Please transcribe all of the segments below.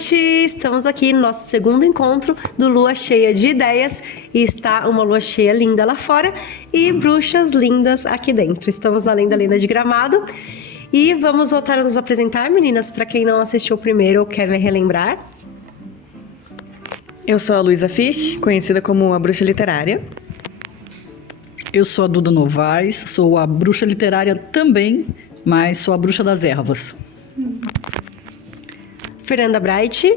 noite! Estamos aqui no nosso segundo encontro do Lua Cheia de Ideias e está uma lua cheia linda lá fora e bruxas lindas aqui dentro. Estamos na Lenda de Gramado e vamos voltar a nos apresentar, meninas, para quem não assistiu o primeiro ou quer relembrar. Eu sou a Luísa Fisch, conhecida como a Bruxa Literária. Eu sou a Duda Novaes, sou a bruxa literária também, mas sou a bruxa das ervas. Fernanda Bright,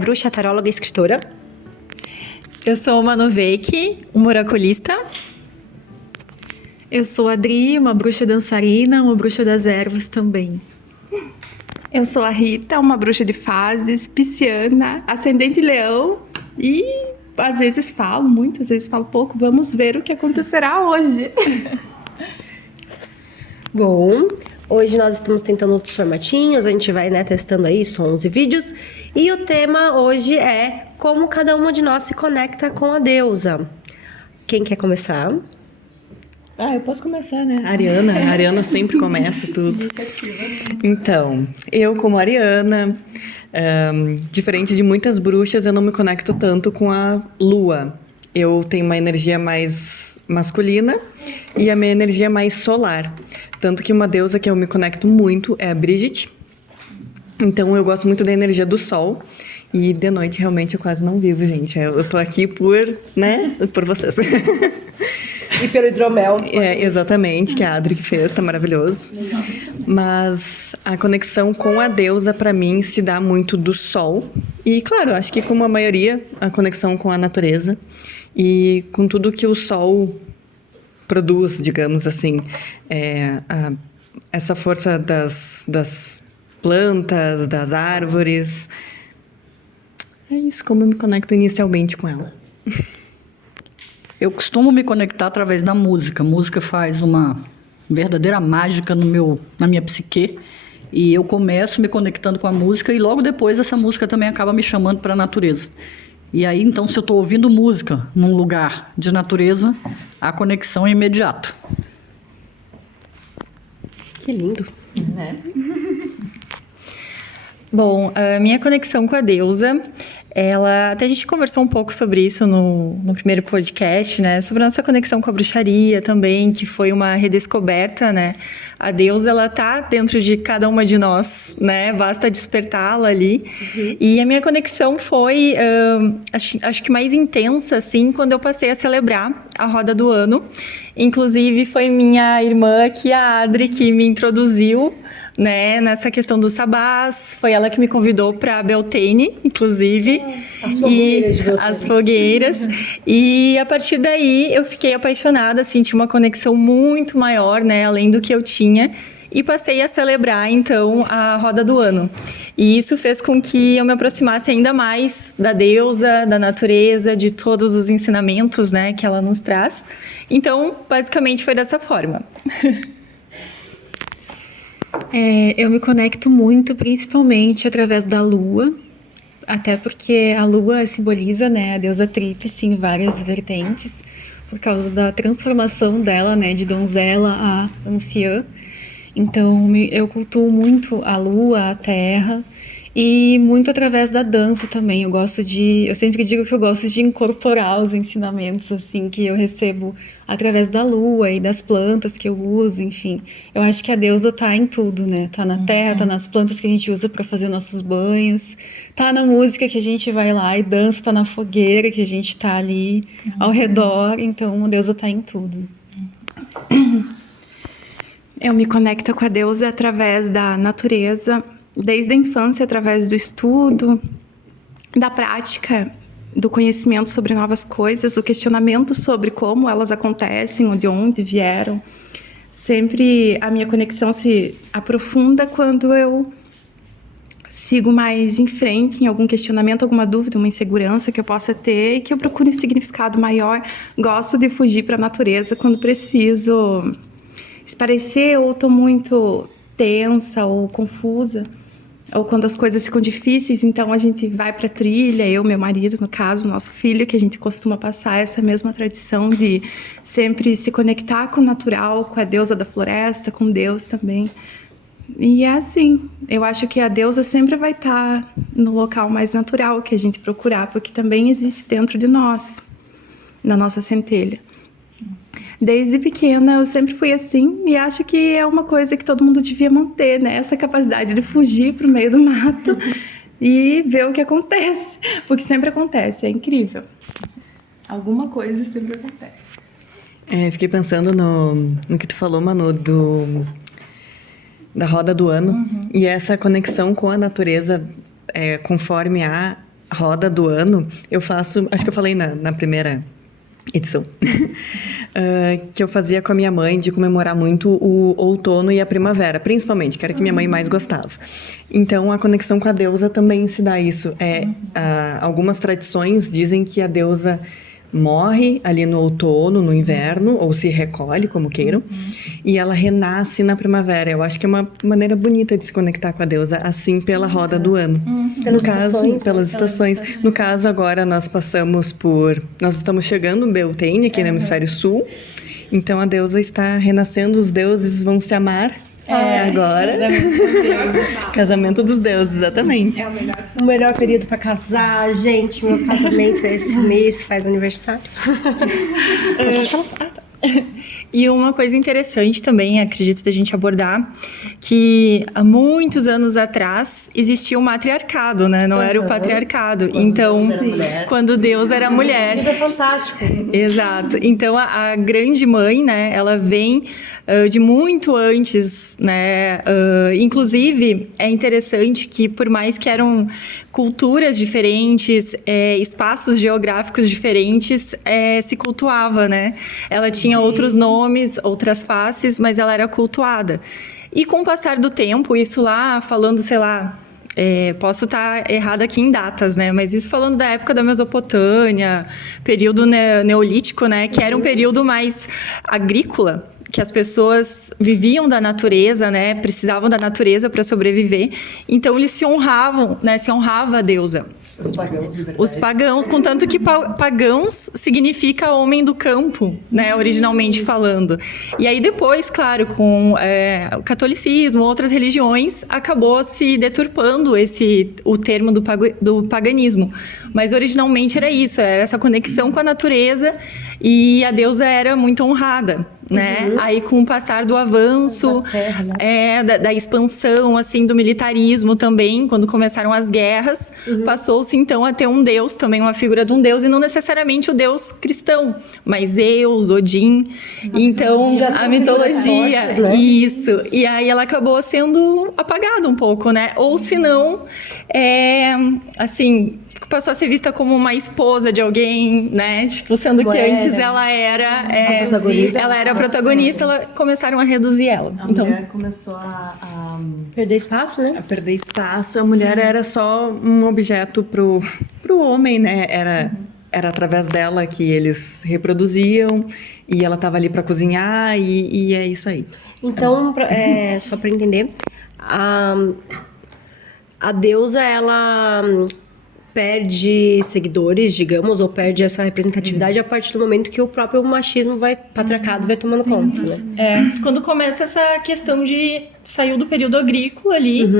bruxa, taróloga e escritora. Eu sou uma Novek, uma oraculista. Eu sou a Adri, uma bruxa dançarina, uma bruxa das ervas também. Eu sou a Rita, uma bruxa de fases, pisciana, ascendente leão e às vezes falo muito, às vezes falo pouco. Vamos ver o que acontecerá hoje. Bom, hoje nós estamos tentando outros formatinhos, a gente vai, testando aí sons e vídeos. E o tema hoje é como cada uma de nós se conecta com a deusa. Quem quer começar? Eu posso começar, né? A Ariana sempre começa tudo. Então, eu como Ariana, diferente de muitas bruxas, eu não me conecto tanto com a lua. Eu tenho uma energia mais masculina e a minha energia mais solar. Tanto que uma deusa que eu me conecto muito é a Brigitte. Então, eu gosto muito da energia do sol. E de noite, realmente, eu quase não vivo, gente. Eu tô aqui por vocês. E pelo hidromel. Exatamente, que a Adri que fez, tá maravilhoso. Mas a conexão com a deusa, pra mim, se dá muito do sol. E, claro, acho que como a maioria, a conexão com a natureza. E com tudo que o sol produz, digamos assim. Essa força das plantas, das árvores. É isso, como eu me conecto inicialmente com ela. Eu costumo me conectar através da música. A música faz uma verdadeira mágica na minha psique. E eu começo me conectando com a música e logo depois essa música também acaba me chamando para a natureza. E aí, então, se eu estou ouvindo música num lugar de natureza, a conexão é imediata. Que lindo. Bom, a minha conexão com a deusa, até a gente conversou um pouco sobre isso no primeiro podcast, né? Sobre a nossa conexão com a bruxaria também, que foi uma redescoberta, né? A deusa, ela tá dentro de cada uma de nós, né? Basta despertá-la ali. Uhum. E a minha conexão foi, acho que mais intensa, assim, quando eu passei a celebrar a roda do ano. Inclusive, foi minha irmã aqui, a Adri, que me introduziu, né, nessa questão dos sabás. Foi ela que me convidou para Beltane, inclusive. As fogueiras. E a partir daí eu fiquei apaixonada, senti uma conexão muito maior, né, além do que eu tinha. E passei a celebrar, então, a roda do ano. E isso fez com que eu me aproximasse ainda mais da deusa, da natureza, de todos os ensinamentos, né, que ela nos traz. Então, basicamente, foi dessa forma. Eu me conecto muito, principalmente através da lua, até porque a lua simboliza, né, a deusa tríplice em várias vertentes, por causa da transformação dela, né, de donzela a anciã. Então, eu cultuo muito a lua, a terra, e muito através da dança também. Eu sempre digo que eu gosto de incorporar os ensinamentos, assim, que eu recebo através da lua e das plantas que eu uso, enfim. Eu acho que a deusa tá em tudo, né? Tá na terra, tá nas plantas que a gente usa para fazer nossos banhos, tá na música que a gente vai lá e dança, tá na fogueira que a gente tá ali ao redor. Então, a deusa tá em tudo. Eu me conecto com a deusa através da natureza, desde a infância, através do estudo, da prática, do conhecimento sobre novas coisas, o questionamento sobre como elas acontecem, de onde vieram. Sempre a minha conexão se aprofunda quando eu sigo mais em frente em algum questionamento, alguma dúvida, uma insegurança que eu possa ter e que eu procure um significado maior. Gosto de fugir para a natureza quando preciso esparecer ou estou muito tensa ou confusa, ou quando as coisas ficam difíceis, então a gente vai para a trilha, eu, meu marido, no caso, nosso filho, que a gente costuma passar essa mesma tradição de sempre se conectar com o natural, com a deusa da floresta, com Deus também. E é assim, eu acho que a deusa sempre vai estar no local mais natural que a gente procurar, porque também existe dentro de nós, na nossa centelha. Desde pequena eu sempre fui assim e acho que é uma coisa que todo mundo devia manter, né? Essa capacidade de fugir pro meio do mato e ver o que acontece, porque sempre acontece, é incrível. Alguma coisa sempre acontece. Fiquei pensando no que tu falou, Manu, da roda do ano. E essa conexão com a natureza, conforme a roda do ano, eu faço... Acho que eu falei na primeira edição. Que eu fazia com a minha mãe de comemorar muito o outono e a primavera, principalmente, que era que minha mãe mais gostava. Então, a conexão com a deusa também se dá isso. Algumas tradições dizem que a deusa morre ali no outono, no inverno, ou se recolhe, como queiram, e ela renasce na primavera. Eu acho que é uma maneira bonita de se conectar com a deusa, assim, pela roda do ano. Pelas estações. No caso, agora nós estamos chegando em Beltane, aqui no Hemisfério Sul, então a deusa está renascendo, os deuses vão se amar. Agora. Casamento dos deuses, exatamente. O melhor período pra casar, gente. Meu casamento é esse mês, faz aniversário. E uma coisa interessante também, acredito da gente abordar, que há muitos anos atrás existia o matriarcado, né? Não era o patriarcado. Então, quando Deus era mulher. É fantástico. Exato. Então, a grande mãe, né? Ela vem de muito antes, né? Inclusive, é interessante que, por mais que eram culturas diferentes, espaços geográficos diferentes, se cultuava, né? Ela tinha outros nomes, outras faces, mas ela era cultuada. E com o passar do tempo, isso lá, falando, sei lá, posso estar errada aqui em datas, né? Mas isso falando da época da Mesopotâmia, período neolítico, né? Que era um período mais agrícola, que as pessoas viviam da natureza, né? Precisavam da natureza para sobreviver. Então, eles se honravam, né? Se honrava a deusa. Os pagãos, contanto que pagãos significa homem do campo, né, originalmente falando. E aí depois, claro, com o catolicismo, outras religiões, acabou se deturpando o termo do paganismo. Mas originalmente era isso, era essa conexão com a natureza e a deusa era muito honrada, né? Aí com o passar do avanço, da expansão, assim, do militarismo também, quando começaram as guerras, passou-se então a ter um deus, também uma figura de um deus, e não necessariamente o deus cristão, mas Zeus, Odin, então a mitologia, fortes, né? Isso, e aí ela acabou sendo apagada um pouco, né? Ou se não, assim, passou a ser vista como uma esposa de alguém, né? Tipo, sendo que antes ela era a protagonista, começaram a reduzir ela. A mulher começou a perder espaço, né? A perder espaço. A mulher era só um objeto pro homem, né? Era através dela que eles reproduziam e ela estava ali para cozinhar e é isso aí. Então, só para entender, a deusa, ela perde seguidores, digamos, ou perde essa representatividade a partir do momento que o próprio machismo patriarcado vai tomando conta, né? Quando começa essa questão de saiu do período agrícola ali,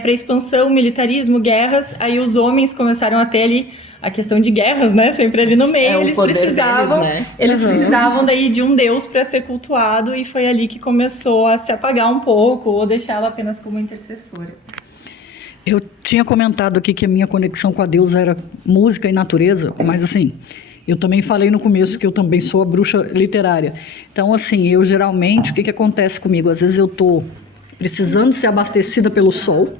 para expansão, militarismo, guerras, aí os homens começaram a ter ali a questão de guerras, né? Sempre ali no meio, eles precisavam, deles, né? Eles precisavam daí de um deus para ser cultuado e foi ali que começou a se apagar um pouco ou deixá-la apenas como intercessora. Eu tinha comentado aqui que a minha conexão com a deusa era música e natureza, mas assim, eu também falei no começo que eu também sou a bruxa literária. Então, assim, eu geralmente, o que acontece comigo? Às vezes eu estou precisando ser abastecida pelo sol,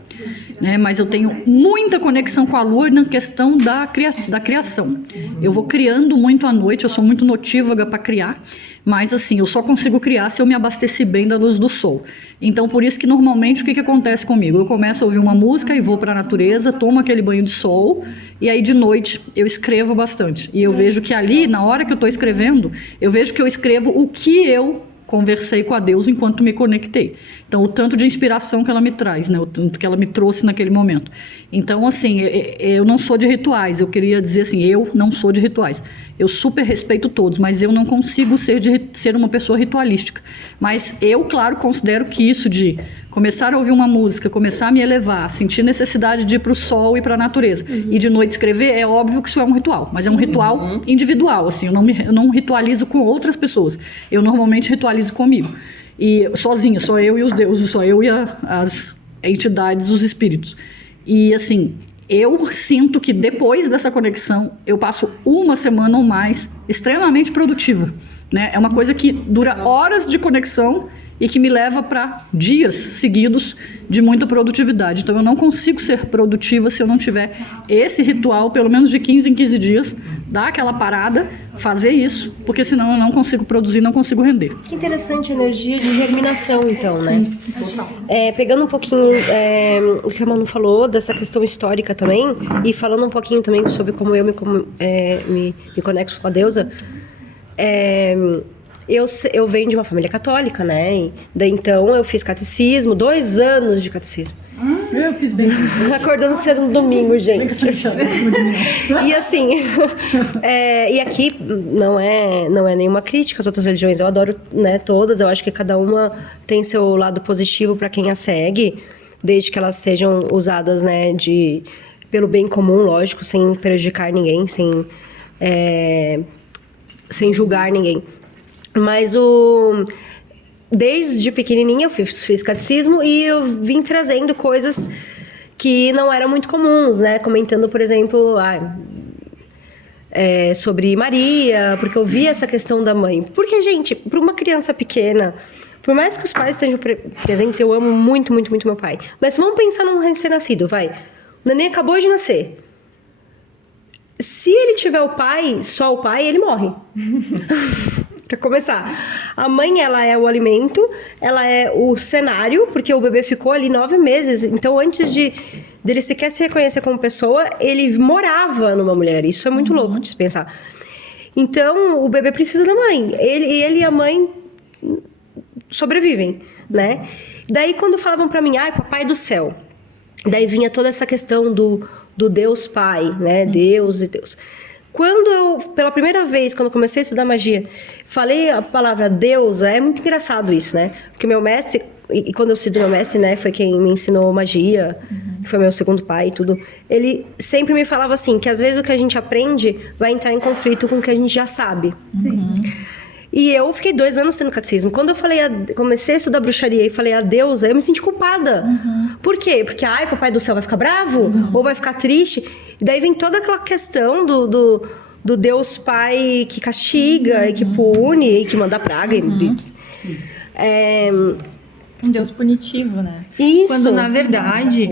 né? Mas eu tenho muita conexão com a lua na questão da criação. Eu vou criando muito à noite, eu sou muito notívaga para criar, mas assim, eu só consigo criar se eu me abastecer bem da luz do sol. Então, por isso que normalmente o que acontece comigo? Eu começo a ouvir uma música e vou para a natureza, tomo aquele banho de sol e aí de noite eu escrevo bastante. E eu vejo que ali, na hora que eu estou escrevendo, eu vejo que eu escrevo o que eu conversei com a Deus enquanto me conectei. Então, o tanto de inspiração que ela me traz, né? O tanto que ela me trouxe naquele momento. Então, assim, eu não sou de rituais. Eu queria dizer assim, eu não sou de rituais. Eu super respeito todos, mas eu não consigo ser uma pessoa ritualística. Mas eu, claro, considero que isso de começar a ouvir uma música, começar a me elevar, sentir necessidade de ir para o sol e para a natureza, e de noite escrever, é óbvio que isso é um ritual, mas é um ritual individual, assim, eu não ritualizo com outras pessoas, eu normalmente ritualizo comigo, e sozinha, só eu e os deuses, só eu e as entidades, os espíritos. E assim, eu sinto que depois dessa conexão, eu passo uma semana ou mais extremamente produtiva, né? É uma coisa que dura horas de conexão e que me leva para dias seguidos de muita produtividade. Então, eu não consigo ser produtiva se eu não tiver esse ritual, pelo menos de 15 em 15 dias, dar aquela parada, fazer isso, porque senão eu não consigo produzir, não consigo render. Que interessante a energia de germinação, então, né? Pegando um pouquinho o que a Manu falou, dessa questão histórica também, e falando um pouquinho também sobre como eu me conecto com a deusa, eu venho de uma família católica, né? E daí, então, eu fiz catecismo, 2 anos de catecismo. Eu fiz bem. Acordando cedo no domingo, gente. E assim, e aqui não é nenhuma crítica às outras religiões. Eu adoro, né, todas. Eu acho que cada uma tem seu lado positivo para quem a segue, desde que elas sejam usadas, né, pelo bem comum, lógico, sem prejudicar ninguém, sem julgar ninguém. Mas desde pequenininha eu fiz catecismo e eu vim trazendo coisas que não eram muito comuns, né? Comentando, por exemplo, sobre Maria, porque eu vi essa questão da mãe. Porque, gente, para uma criança pequena, por mais que os pais estejam presentes, eu amo muito, muito, muito meu pai. Mas vamos pensar num recém-nascido, vai. O neném acabou de nascer. Se ele tiver só o pai, ele morre. Para começar, a mãe, ela é o alimento, ela é o cenário, porque o bebê ficou ali 9 meses. Então, antes dele sequer se reconhecer como pessoa, ele morava numa mulher. Isso é muito louco de se pensar. Então, o bebê precisa da mãe. Ele e a mãe sobrevivem, né? Daí, quando falavam para mim, papai do céu, daí vinha toda essa questão do Deus Pai, né? Deus e Deus. Quando eu, pela primeira vez, quando comecei a estudar magia, falei a palavra deusa, é muito engraçado isso, né? Porque meu mestre, e quando eu cito meu mestre, né, foi quem me ensinou magia, que foi meu segundo pai e tudo, ele sempre me falava assim, que às vezes o que a gente aprende vai entrar em conflito com o que a gente já sabe. Sim. E eu fiquei 2 anos tendo catecismo. Quando eu comecei a estudar bruxaria e falei a deusa, eu me senti culpada. Por quê? Porque, papai do céu vai ficar bravo? Ou vai ficar triste? E daí vem toda aquela questão do Deus Pai que castiga, e que pune, e que manda praga. Um Deus punitivo, né? Isso. Quando, na verdade,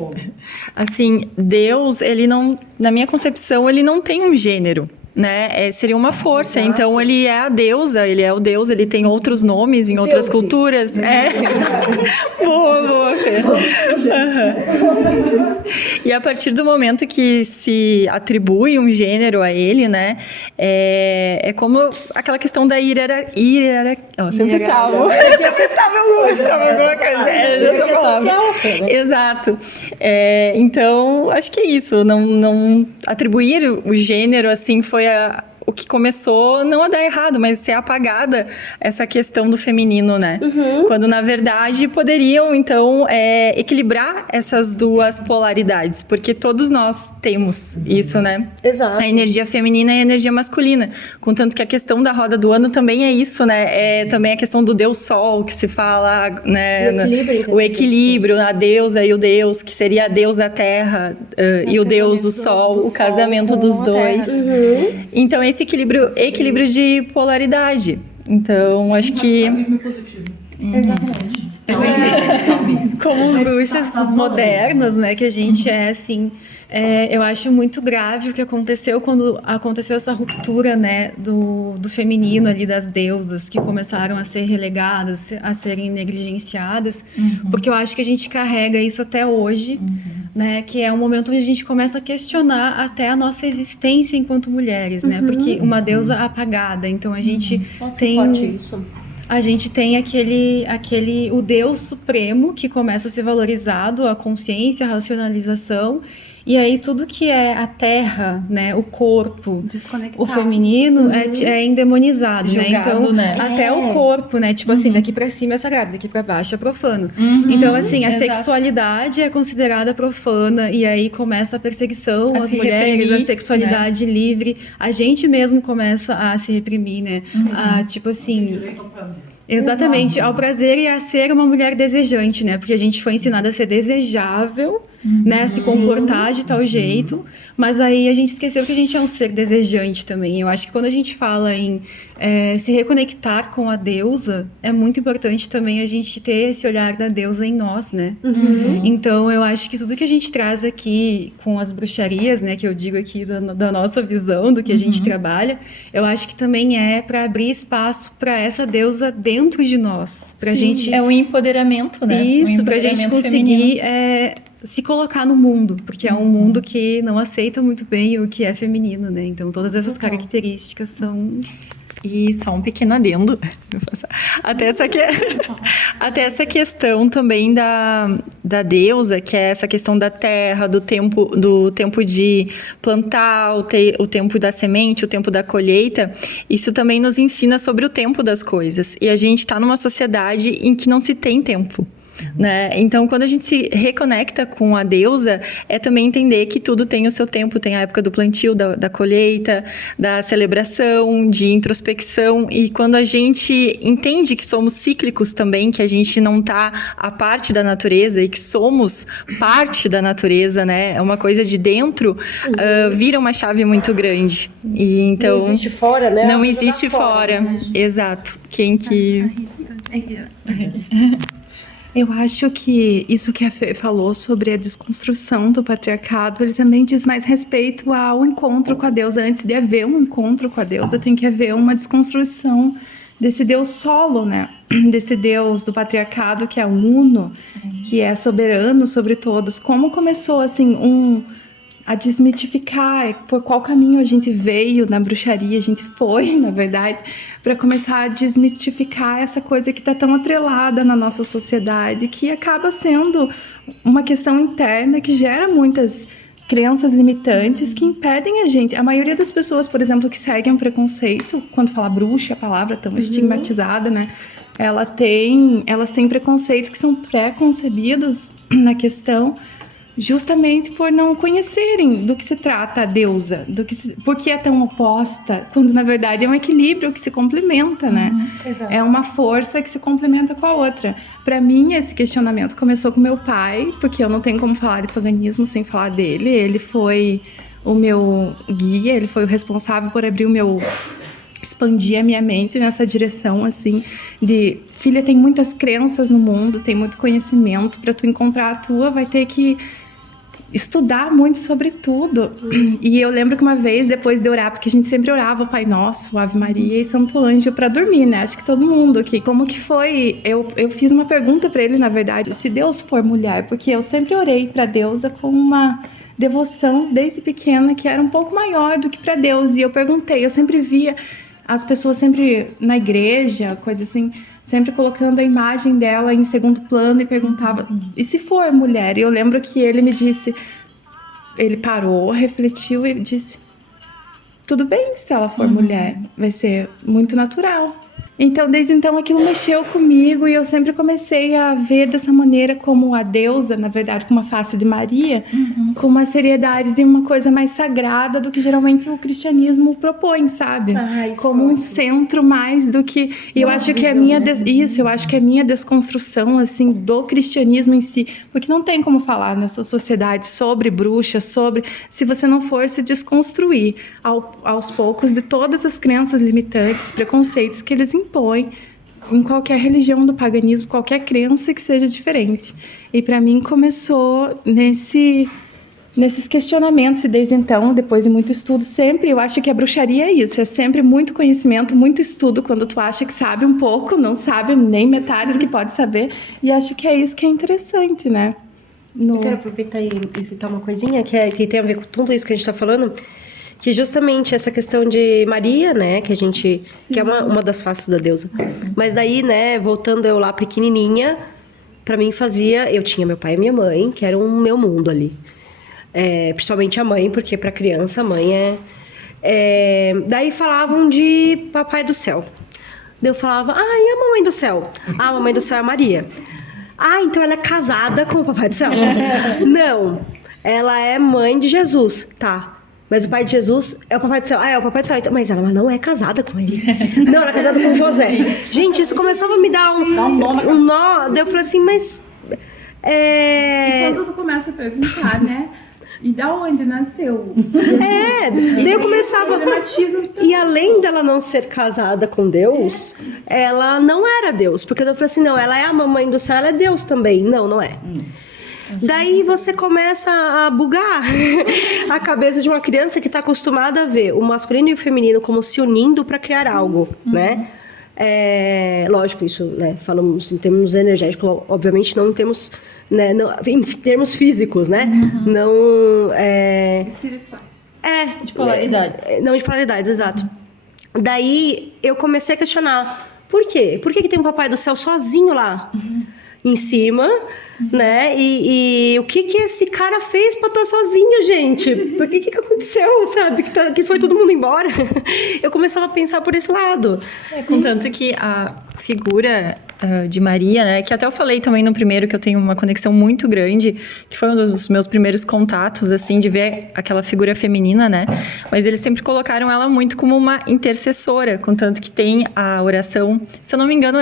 assim, Deus, ele não... Na minha concepção, ele não tem um gênero. Né? Seria uma força. Exato. Então, ele é a deusa, ele é o Deus, ele tem outros nomes em outras culturas. Boa, Fê. E a partir do momento que se atribui um gênero a ele, né? É como aquela questão da sempre travo. Sempre travo alguma coisa. Já palavra. Exato. Então, acho que é isso. Não atribuir o gênero, assim, foi o que começou não a dar errado, mas ser apagada essa questão do feminino, né? Quando, na verdade, poderiam, então, equilibrar essas duas polaridades, porque todos nós temos isso, né? Exato. A energia feminina e a energia masculina. Contanto que a questão da roda do ano também é isso, né? É também a questão do Deus Sol, que se fala, né? O equilíbrio, a deusa e o Deus, que seria a deusa Terra e o Deus o Sol, o casamento dos dois. Então, esse equilíbrio de polaridade. Então, acho que... Exatamente. Como bruxas modernas, né, que a gente é, assim... eu acho muito grave o que aconteceu quando aconteceu essa ruptura, né, do feminino ali, das deusas, que começaram a ser relegadas, a serem negligenciadas, porque eu acho que a gente carrega isso até hoje, né, que é um momento onde a gente começa a questionar até a nossa existência enquanto mulheres, né, porque uma deusa apagada, então a gente tem... Forte isso. a gente tem o Deus Supremo que começa a ser valorizado, a consciência, a racionalização, e aí tudo que é a terra, né, o corpo, Desconectado. o feminino é endemonizado, né? Julgado, Então, né? até o corpo, né? Tipo assim, daqui pra cima é sagrado, daqui pra baixo é profano. Então, assim, a exato. sexualidade é considerada profana e aí começa a perseguição A às se mulheres, a reprimir, sexualidade livre. A gente mesmo começa a se reprimir, né? A, tipo assim... Exatamente, ao prazer e a ser uma mulher desejante, né? Porque a gente foi ensinada a ser desejável, né? A se comportar de tal jeito, mas aí a gente esqueceu que a gente é um ser desejante também. Eu acho que quando a gente fala em se reconectar com a deusa, é muito importante também a gente ter esse olhar da deusa em nós, né? Então, eu acho que tudo que a gente traz aqui com as bruxarias, né? Que eu digo aqui da nossa visão, do que a gente trabalha, eu acho que também é para abrir espaço para essa deusa dentro de nós. Pra gente... É um empoderamento, né? Isso, um pra gente empoderamento conseguir feminino. se colocar no mundo, porque é um mundo que não aceita muito bem o que é feminino, né? Então, todas essas características são... E só um pequeno adendo, até essa questão também da deusa, que é essa questão da terra, do tempo de plantar, o tempo da semente, o tempo da colheita, isso também nos ensina sobre o tempo das coisas. E a gente está numa sociedade em que não se tem tempo. Né? Então, quando a gente se reconecta com a deusa, é também entender que tudo tem o seu tempo, tem a época do plantio, da colheita, da celebração, de introspecção, e quando a gente entende que somos cíclicos também, que a gente não está à parte da natureza e que somos parte da natureza, né? É uma coisa de dentro, vira uma chave muito grande. E então, Não existe fora, né? Não A coisa existe da fora. Exato. Quem que... Eu acho que isso que a Fê falou sobre a desconstrução do patriarcado, ele também diz mais respeito ao encontro com a deusa. Antes de haver um encontro com a deusa, tem que haver uma desconstrução desse Deus solo, né? Desse Deus do patriarcado que é uno, que é soberano sobre todos. Como começou, assim, a desmitificar por qual caminho a gente veio na bruxaria, a gente foi, na verdade, para começar a desmitificar essa coisa que está tão atrelada na nossa sociedade, que acaba sendo uma questão interna que gera muitas crenças limitantes que impedem a gente. A maioria das pessoas, por exemplo, que seguem um preconceito, quando fala bruxa, a palavra tão estigmatizada, né? Elas têm preconceitos que são pré-concebidos na questão, justamente por não conhecerem do que se trata a deusa, por que é tão oposta, quando na verdade é um equilíbrio que se complementa, né? Exato. É uma força que se complementa com a outra. Para mim, esse questionamento começou com meu pai, porque eu não tenho como falar de paganismo sem falar dele. Ele foi o meu guia, ele foi o responsável por expandir a minha mente nessa direção, assim, de filha, tem muitas crenças no mundo, tem muito conhecimento, para tu encontrar a tua, vai ter que estudar muito sobre tudo. E eu lembro que uma vez, depois de orar, porque a gente sempre orava o Pai Nosso, Ave Maria e Santo Anjo para dormir, né? Acho que todo mundo aqui. Como que foi? Eu fiz uma pergunta para ele, na verdade, se Deus for mulher, porque eu sempre orei para deusa com uma devoção desde pequena que era um pouco maior do que para Deus. E eu perguntei, eu sempre via as pessoas sempre na igreja, coisa assim, sempre colocando a imagem dela em segundo plano e perguntava, e se for mulher? E eu lembro que ele me disse, ele parou, refletiu e disse, tudo bem se ela for mulher, vai ser muito natural. Então, desde então, aquilo mexeu comigo e eu sempre comecei a ver dessa maneira como a deusa, na verdade, com uma face de Maria, com uma seriedade de uma coisa mais sagrada do que geralmente o cristianismo propõe, sabe? Como um centro mais do que... E eu acho que é a minha... eu acho que é a minha desconstrução, assim, do cristianismo em si, porque não tem como falar nessa sociedade sobre bruxa, se você não for se desconstruir aos poucos de todas as crenças limitantes, preconceitos que eles impõe em qualquer religião do paganismo, qualquer crença que seja diferente. E para mim começou nesses questionamentos, e desde então, depois de muito estudo, sempre, eu acho que a bruxaria é isso, é sempre muito conhecimento, muito estudo, quando tu acha que sabe um pouco, não sabe nem metade do que pode saber, e acho que é isso que é interessante, né? Eu quero aproveitar e citar uma coisinha que tem a ver com tudo isso que a gente está falando, que justamente essa questão de Maria, né, que a gente, que é uma das faces da deusa. Mas daí, né, voltando eu lá pequenininha, pra mim eu tinha meu pai e minha mãe, que eram o meu mundo ali. Principalmente a mãe, porque pra criança a mãe daí falavam de Papai do Céu. Daí eu falava, e a Mamãe do Céu? A Mamãe do Céu é a Maria. Então ela é casada com o Papai do Céu? Não, ela é mãe de Jesus, tá. Mas o pai de Jesus é o Papai do Céu. É o Papai do Céu. Então, mas ela não é casada com ele. Não, ela é casada com José. Gente, isso começava a me dar um nó. Daí eu falei assim, mas... E quando tu começa a perguntar, né? E da onde nasceu Jesus? Daí eu começava... E além dela não ser casada com Deus, ela não era Deus. Porque eu falei assim, não, ela é a Mamãe do Céu, ela é Deus também. Não é. Daí você começa a bugar a cabeça de uma criança que está acostumada a ver o masculino e o feminino como se unindo para criar algo, né? Lógico, isso, né? Falamos em termos energéticos, obviamente não temos, né? Em termos físicos, né? Não Espirituais. De polaridades. Não de polaridades, exato. Daí eu comecei a questionar. Por quê? Por que tem um Papai do Céu sozinho lá em cima, né? E o que esse cara fez pra estar sozinho, gente? Por que aconteceu, sabe? Que foi todo mundo embora. Eu começava a pensar por esse lado. Contanto que a figura de Maria, né? Que até eu falei também no primeiro que eu tenho uma conexão muito grande, que foi um dos meus primeiros contatos, assim, de ver aquela figura feminina, né? Mas eles sempre colocaram ela muito como uma intercessora, contanto que tem a oração, se eu não me engano,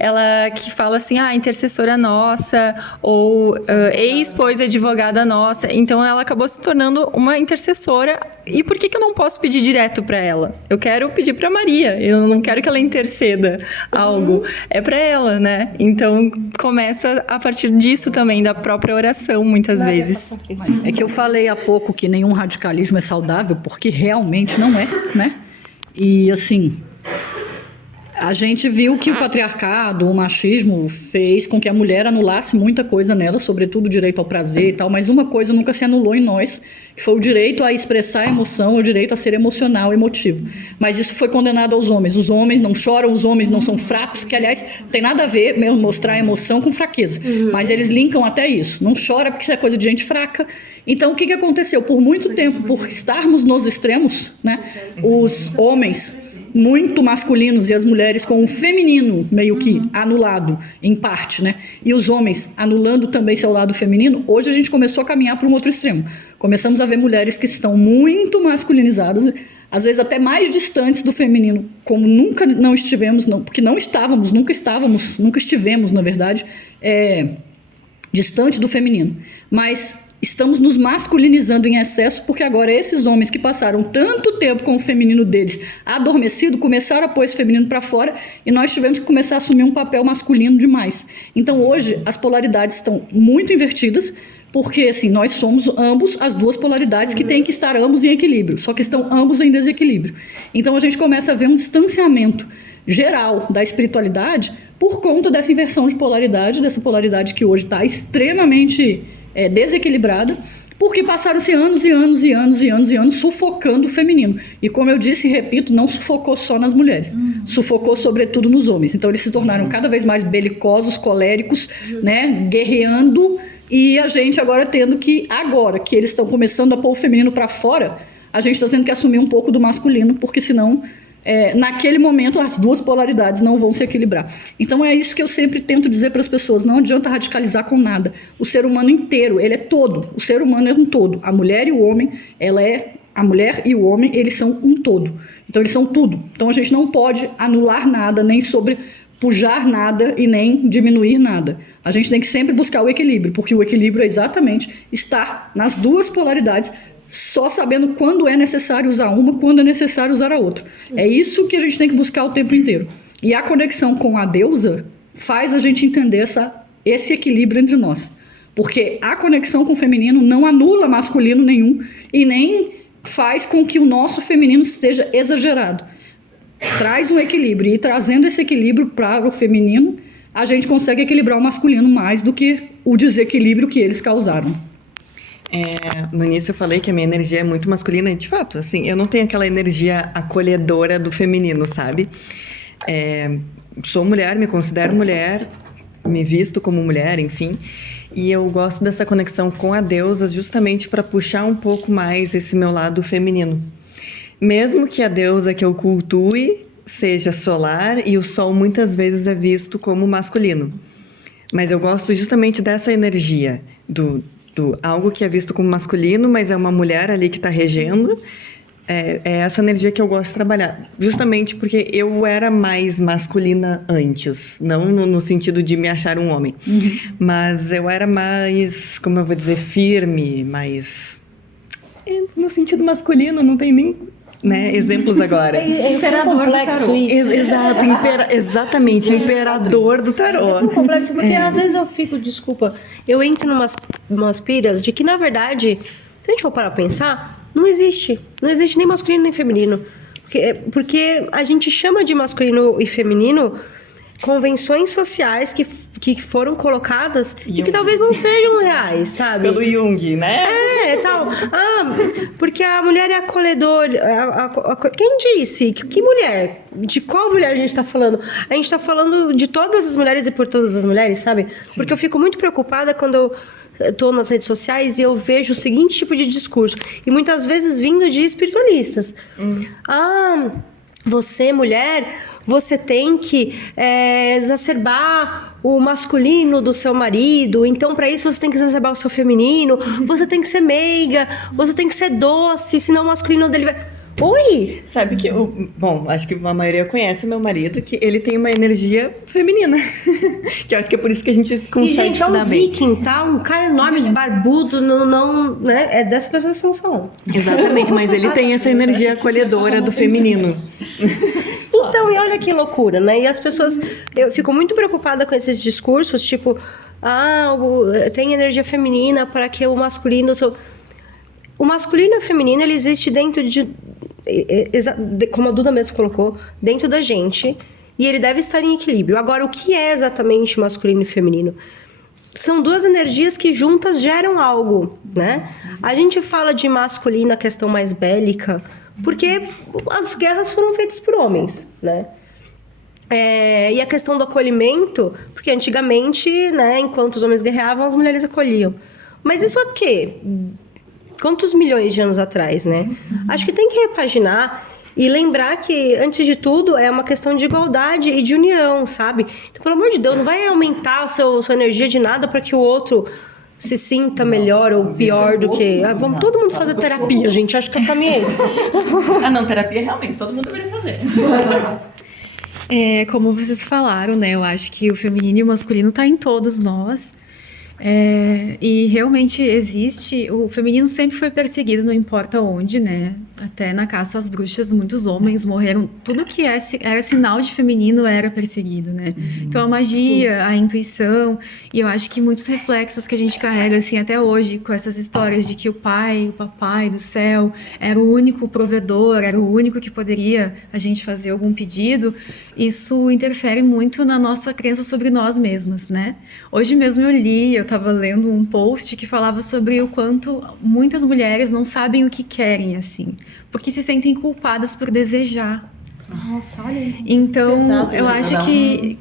ela que fala assim, intercessora nossa, ou ex-pois advogada nossa. Então ela acabou se tornando uma intercessora. E por que eu não posso pedir direto para ela? Eu quero pedir para Maria, eu não quero que ela interceda algo. É para ela, né? Então começa a partir disso também, da própria oração, muitas vezes. É que eu falei há pouco que nenhum radicalismo é saudável, porque realmente não é, né? E assim, a gente viu que o patriarcado, o machismo fez com que a mulher anulasse muita coisa nela, sobretudo o direito ao prazer e tal, mas uma coisa nunca se anulou em nós, que foi o direito a expressar a emoção, o direito a ser emocional, emotivo. Mas isso foi condenado aos homens. Os homens não choram, os homens não são fracos, que aliás tem nada a ver mesmo mostrar emoção com fraqueza. Mas eles linkam até isso. Não chora porque isso é coisa de gente fraca. Então o que aconteceu? Por muito tempo, por estarmos nos extremos, né, os homens muito masculinos e as mulheres com o feminino meio que anulado, em parte, né? E os homens anulando também seu lado feminino. Hoje a gente começou a caminhar para um outro extremo. Começamos a ver mulheres que estão muito masculinizadas, às vezes até mais distantes do feminino, como nunca não estivemos, porque nunca estivemos, na verdade, distante do feminino. Mas estamos nos masculinizando em excesso, porque agora esses homens que passaram tanto tempo com o feminino deles adormecido, começaram a pôr esse feminino para fora, e nós tivemos que começar a assumir um papel masculino demais. Então hoje as polaridades estão muito invertidas, porque assim, nós somos ambos as duas polaridades que têm que estar ambos em equilíbrio, só que estão ambos em desequilíbrio. Então a gente começa a ver um distanciamento geral da espiritualidade por conta dessa inversão de polaridade, dessa polaridade que hoje está extremamente desequilibrada, porque passaram-se anos e anos e anos e anos e anos sufocando o feminino. E como eu disse e repito, não sufocou só nas mulheres, sufocou sobretudo nos homens. Então eles se tornaram cada vez mais belicosos, coléricos, né, guerreando, e a gente agora tendo que, agora que eles estão começando a pôr o feminino para fora, a gente está tendo que assumir um pouco do masculino, porque senão naquele momento as duas polaridades não vão se equilibrar. Então é isso que eu sempre tento dizer para as pessoas: não adianta radicalizar com nada. O ser humano inteiro, ele é todo. O ser humano é um todo. A mulher e o homem, a mulher e o homem, eles são um todo. Então eles são tudo. Então a gente não pode anular nada, nem sobrepujar nada e nem diminuir nada. A gente tem que sempre buscar o equilíbrio, porque o equilíbrio é exatamente estar nas duas polaridades, só sabendo quando é necessário usar uma, quando é necessário usar a outra. É isso que a gente tem que buscar o tempo inteiro. E a conexão com a deusa faz a gente entender esse equilíbrio entre nós. Porque a conexão com o feminino não anula masculino nenhum e nem faz com que o nosso feminino esteja exagerado. Traz um equilíbrio, e trazendo esse equilíbrio para o feminino, a gente consegue equilibrar o masculino mais do que o desequilíbrio que eles causaram. No início eu falei que a minha energia é muito masculina, e de fato, assim, eu não tenho aquela energia acolhedora do feminino, sabe? Sou mulher, me considero mulher, me visto como mulher, enfim, e eu gosto dessa conexão com a deusa justamente para puxar um pouco mais esse meu lado feminino. Mesmo que a deusa que eu cultue seja solar e o sol muitas vezes é visto como masculino. Mas eu gosto justamente dessa energia, do algo que é visto como masculino, mas é uma mulher ali que está regendo. É essa energia que eu gosto de trabalhar. Justamente porque eu era mais masculina antes. Não no sentido de me achar um homem. Mas eu era mais, como eu vou dizer, firme, mais... No sentido masculino, não tem nem... exemplos agora. Imperador do tarô. Exato, exatamente, imperador do tarô. É tão complexo, porque às vezes eu fico, eu entro numas piras de que, na verdade, se a gente for parar pra pensar, não existe nem masculino nem feminino. Porque a gente chama de masculino e feminino convenções sociais que foram colocadas e que talvez não sejam reais, sabe? Pelo Jung, né? Tal. Porque a mulher é acolhedora. Quem disse? Que mulher? De qual mulher a gente tá falando? A gente tá falando de todas as mulheres e por todas as mulheres, sabe? Sim. Porque eu fico muito preocupada quando eu tô nas redes sociais e eu vejo o seguinte tipo de discurso. E muitas vezes vindo de espiritualistas. Você, mulher, você tem que exacerbar o masculino do seu marido, então para isso você tem que exacerbar o seu feminino, você tem que ser meiga, você tem que ser doce, senão o masculino dele vai... Oi! Sabe que bom, acho que a maioria conhece meu marido, que ele tem uma energia feminina. Que eu acho que é por isso que a gente consegue se dar bem. Viking, tá? Um cara enorme, barbudo, né? É dessas pessoas que são. Exatamente, mas ele tem essa energia acolhedora do feminino. Então, e olha que loucura, né? E as pessoas... Eu fico muito preocupada com esses discursos, tipo... tem energia feminina para que o masculino... O masculino e o feminino, ele existe dentro como a Duda mesmo colocou, dentro da gente. E ele deve estar em equilíbrio. Agora, o que é exatamente masculino e feminino? São duas energias que juntas geram algo, né? A gente fala de masculino, a questão mais bélica... Porque as guerras foram feitas por homens, né? E a questão do acolhimento, porque antigamente, né, enquanto os homens guerreavam, as mulheres acolhiam. Mas isso há quê? Quantos milhões de anos atrás, né? Acho que tem que repaginar e lembrar que, antes de tudo, é uma questão de igualdade e de união, sabe? Então, pelo amor de Deus, não vai aumentar a sua energia de nada para que o outro... se sinta melhor ou pior do que... vamos todo mundo fazer terapia, gente. Acho que o caminho é esse. Não, terapia realmente, todo mundo deveria fazer. Como vocês falaram, né? Eu acho que o feminino e o masculino tá em todos nós. E realmente existe... O feminino sempre foi perseguido, não importa onde, né? Até na caça às bruxas, muitos homens morreram. Tudo que era sinal de feminino era perseguido, né? Então, a magia, a intuição... E eu acho que muitos reflexos que a gente carrega, assim, até hoje, com essas histórias de que o papai do céu era o único provedor, era o único que poderia a gente fazer algum pedido, isso interfere muito na nossa crença sobre nós mesmas, né? Hoje mesmo eu estava lendo um post que falava sobre o quanto muitas mulheres não sabem o que querem, assim, porque se sentem culpadas por desejar. Nossa, olha. Então, Exato, eu acho que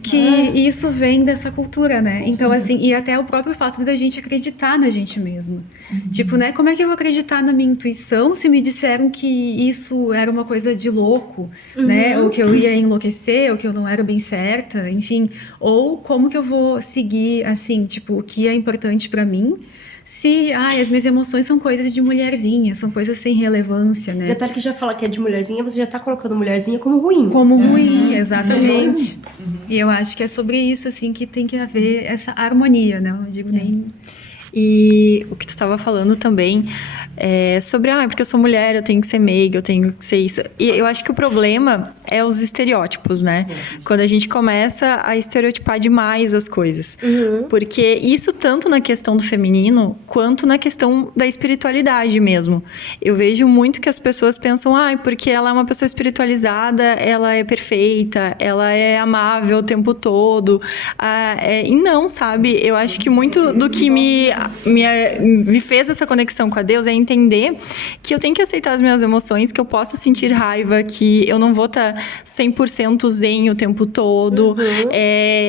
isso vem dessa cultura, né? Então, assim, e até o próprio fato da gente acreditar na gente mesma. Tipo, né? Como é que eu vou acreditar na minha intuição se me disseram que isso era uma coisa de louco, né? Ou que eu ia enlouquecer, ou que eu não era bem certa, enfim. Ou como que eu vou seguir, assim, tipo, o que é importante pra mim, se as minhas emoções são coisas de mulherzinha, são coisas sem relevância, né? Detalhe que já fala que é de mulherzinha, você já tá colocando mulherzinha como ruim. Como ruim, exatamente. E eu acho que é sobre isso, assim, que tem que haver essa harmonia, né? Eu não digo nem... E o que tu estava falando também, sobre, porque eu sou mulher, eu tenho que ser meiga, eu tenho que ser isso. E eu acho que o problema é os estereótipos, né? Quando a gente começa a estereotipar demais as coisas. Porque isso tanto na questão do feminino, quanto na questão da espiritualidade mesmo. Eu vejo muito que as pessoas pensam, porque ela é uma pessoa espiritualizada, ela é perfeita, ela é amável o tempo todo. E não, sabe? Eu acho que muito do que me fez essa conexão com a Deus é entender que eu tenho que aceitar as minhas emoções, que eu posso sentir raiva, que eu não vou estar 100% zen o tempo todo.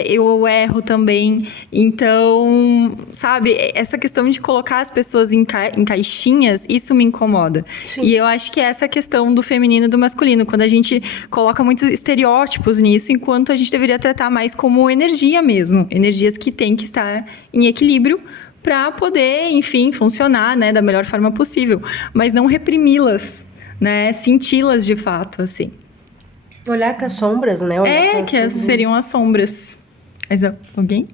Eu erro também. Então, sabe? Essa questão de colocar as pessoas em caixinhas, isso me incomoda. Sim. E eu acho que é essa questão do feminino e do masculino, quando a gente coloca muitos estereótipos nisso, enquanto a gente deveria tratar mais como energia mesmo. Energias que têm que estar em equilíbrio para poder, enfim, funcionar, né, da melhor forma possível. Mas não reprimi-las, né? Senti-las de fato, assim. Olhar para as sombras, né? Que seriam as sombras. Mas alguém?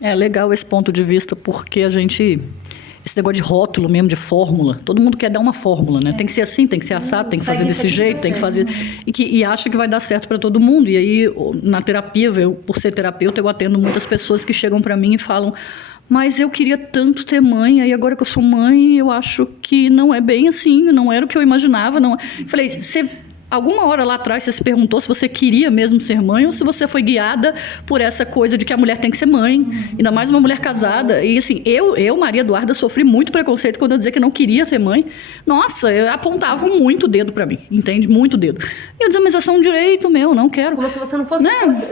É legal esse ponto de vista, porque esse negócio de rótulo mesmo, de fórmula, todo mundo quer dar uma fórmula, né? Tem que ser assim, tem que ser assado, tem que fazer desse jeito, tem que fazer... E acha que vai dar certo para todo mundo. E aí, na terapia, por ser terapeuta, eu atendo muitas pessoas que chegam para mim e falam: mas eu queria tanto ter mãe, aí agora que eu sou mãe, eu acho que não é bem assim, não era o que eu imaginava. Não. Falei, alguma hora lá atrás você se perguntou se você queria mesmo ser mãe ou se você foi guiada por essa coisa de que a mulher tem que ser mãe, ainda mais uma mulher casada. E assim, eu Maria Eduarda, sofri muito preconceito quando eu dizia que não queria ser mãe. Nossa, apontavam muito o dedo pra mim, entende? Muito dedo. E eu dizia, mas é só um direito meu, não quero. Como se você não fosse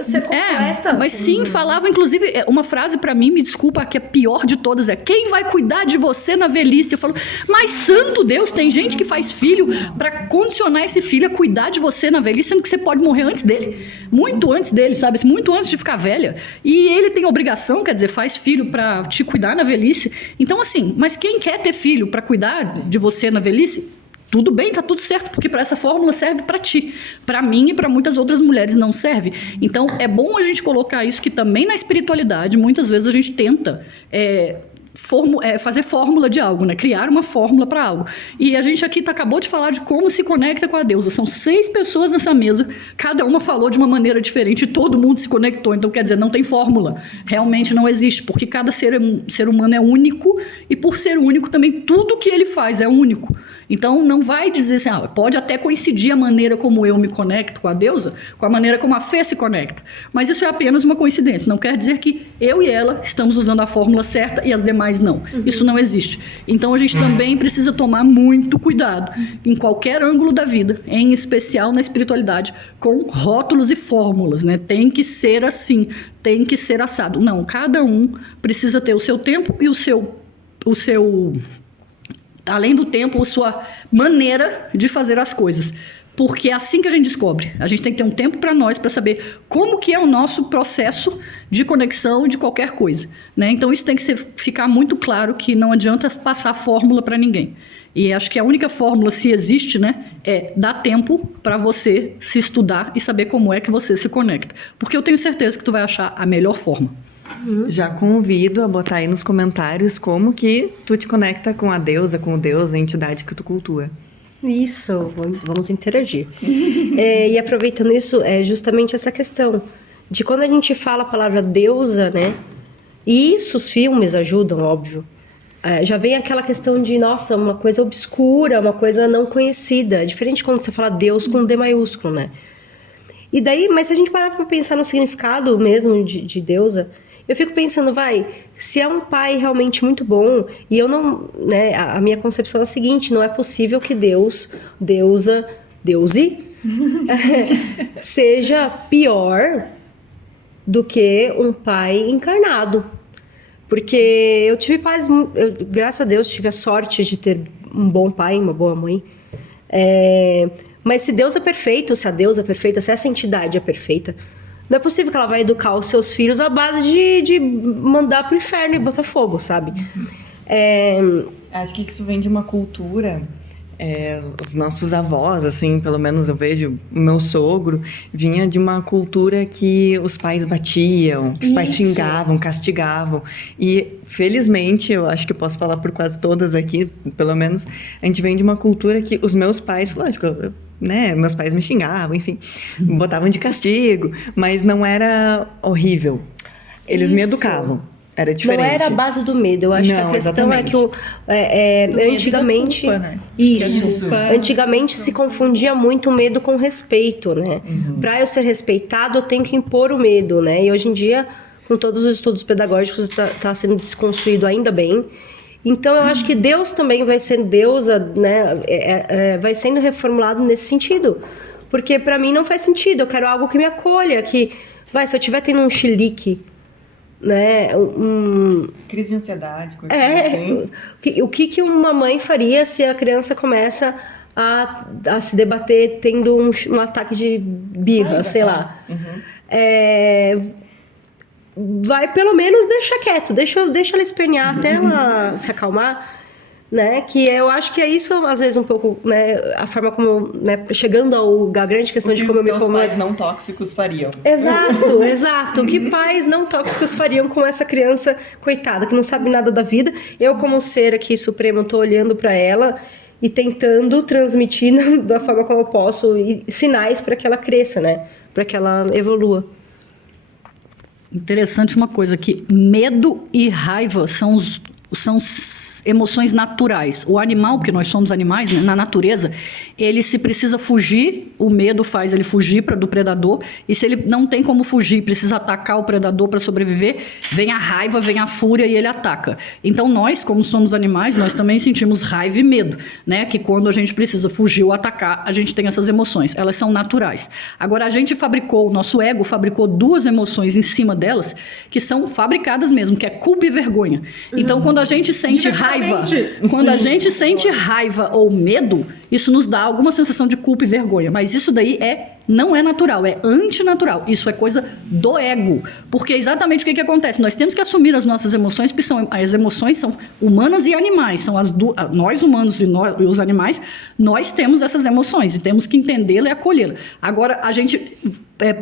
ser completa. Mas sim, falava, inclusive, uma frase pra mim, me desculpa, que é a pior de todas, é: quem vai cuidar de você na velhice? Eu falo, mas santo Deus, tem gente que faz filho pra condicionar esse filho a cuidar de você na velhice, sendo que você pode morrer antes dele. Muito antes dele, sabe? Muito antes de ficar velha. E ele tem obrigação, quer dizer, faz filho pra te cuidar na velhice. Então, assim, mas quem quer ter filho pra cuidar de você na velhice, tudo bem, tá tudo certo, porque para essa fórmula serve para ti. Para mim e para muitas outras mulheres não serve. Então, é bom a gente colocar isso, que também na espiritualidade, muitas vezes a gente tenta... fazer fórmula de algo, né? Criar uma fórmula para algo. E a gente aqui acabou de falar de como se conecta com a deusa. São 6 pessoas nessa mesa, cada uma falou de uma maneira diferente e todo mundo se conectou. Então, quer dizer, não tem fórmula. Realmente não existe, porque cada ser humano é único e, por ser único, também tudo que ele faz é único. Então, não vai dizer assim, pode até coincidir a maneira como eu me conecto com a deusa, com a maneira como a Fê se conecta. Mas isso é apenas uma coincidência. Não quer dizer que eu e ela estamos usando a fórmula certa e as demais não. Isso não existe. Então, a gente também precisa tomar muito cuidado em qualquer ângulo da vida, em especial na espiritualidade, com rótulos e fórmulas, né? Tem que ser assim, tem que ser assado. Não, cada um precisa ter o seu tempo e o seu além do tempo, a sua maneira de fazer as coisas. Porque é assim que a gente descobre. A gente tem que ter um tempo para nós, para saber como que é o nosso processo de conexão de qualquer coisa, né? Então, isso tem que ficar muito claro, que não adianta passar fórmula para ninguém. E acho que a única fórmula, se existe, né, é dar tempo para você se estudar e saber como é que você se conecta. Porque eu tenho certeza que tu vai achar a melhor forma. Já convido a botar aí nos comentários como que tu te conecta com a deusa, com o deus, a entidade que tu cultua. Isso, vamos interagir. E aproveitando isso, é justamente essa questão de quando a gente fala a palavra deusa, né? E isso os filmes ajudam, óbvio. Já vem aquela questão de, nossa, uma coisa obscura, uma coisa não conhecida. É diferente quando você fala Deus com D maiúsculo, né? E daí, mas se a gente parar pra pensar no significado mesmo de deusa, eu fico pensando, se é um pai realmente muito bom, e eu não, né, a minha concepção é a seguinte, não é possível que Deus, deusa, deuse, seja pior do que um pai encarnado. Porque eu tive pais, graças a Deus, tive a sorte de ter um bom pai, uma boa mãe. Mas se Deus é perfeito, se a deusa é perfeita, se essa entidade é perfeita, não é possível que ela vai educar os seus filhos à base de mandar pro inferno e botar fogo, sabe? Acho que isso vem de uma cultura os nossos avós, assim, pelo menos eu vejo, o meu sogro vinha de uma cultura que os pais batiam, que os pais xingavam, castigavam. E, felizmente, eu acho que eu posso falar por quase todas aqui, pelo menos, a gente vem de uma cultura que os meus pais, lógico, meus pais me xingavam, enfim, me botavam de castigo, mas não era horrível. Eles me educavam. Era diferente. Não era a base do medo. Eu acho que a questão é que antigamente... Culpa, né? Isso. Antigamente se confundia muito o medo com respeito, né? Para eu ser respeitado, eu tenho que impor o medo, né? E hoje em dia, com todos os estudos pedagógicos, tá sendo desconstruído ainda bem. Então, eu acho que Deus também vai ser deusa, né? Vai sendo reformulado nesse sentido. Porque para mim não faz sentido. Eu quero algo que me acolha, que... se eu estiver tendo um chilique, né, crise de ansiedade, coisa assim. O que uma mãe faria se a criança começa a se debater tendo um ataque de birra, sei lá. Vai pelo menos deixar quieto, deixa ela espernear até ela se acalmar, né? Que eu acho que é isso, às vezes, um pouco, né? A forma como, né? Chegando à grande questão de como eu me comunico. O que os pais não tóxicos fariam. Exato. O que pais não tóxicos fariam com essa criança, coitada, que não sabe nada da vida. Eu, como ser aqui supremo, tô olhando para ela e tentando transmitir da forma como eu posso sinais para que ela cresça, né? Para que ela evolua. Interessante uma coisa, que medo e raiva são emoções naturais. O animal, porque nós somos animais, né, na natureza, ele se precisa fugir, o medo faz ele fugir do predador, e se ele não tem como fugir, precisa atacar o predador para sobreviver, vem a raiva, vem a fúria e ele ataca. Então nós, como somos animais, nós também sentimos raiva e medo, né? Que quando a gente precisa fugir ou atacar, a gente tem essas emoções. Elas são naturais. Agora, o nosso ego fabricou duas emoções em cima delas, que são fabricadas mesmo, que é culpa e vergonha. Então, quando a gente sente raiva ou medo, isso nos dá alguma sensação de culpa e vergonha. Mas isso daí não é natural, é antinatural. Isso é coisa do ego. Porque exatamente o que acontece? Nós temos que assumir as nossas emoções, porque as emoções são humanas e animais. São nós humanos e os animais, nós temos essas emoções e temos que entendê-la e acolhê-la. Agora, a gente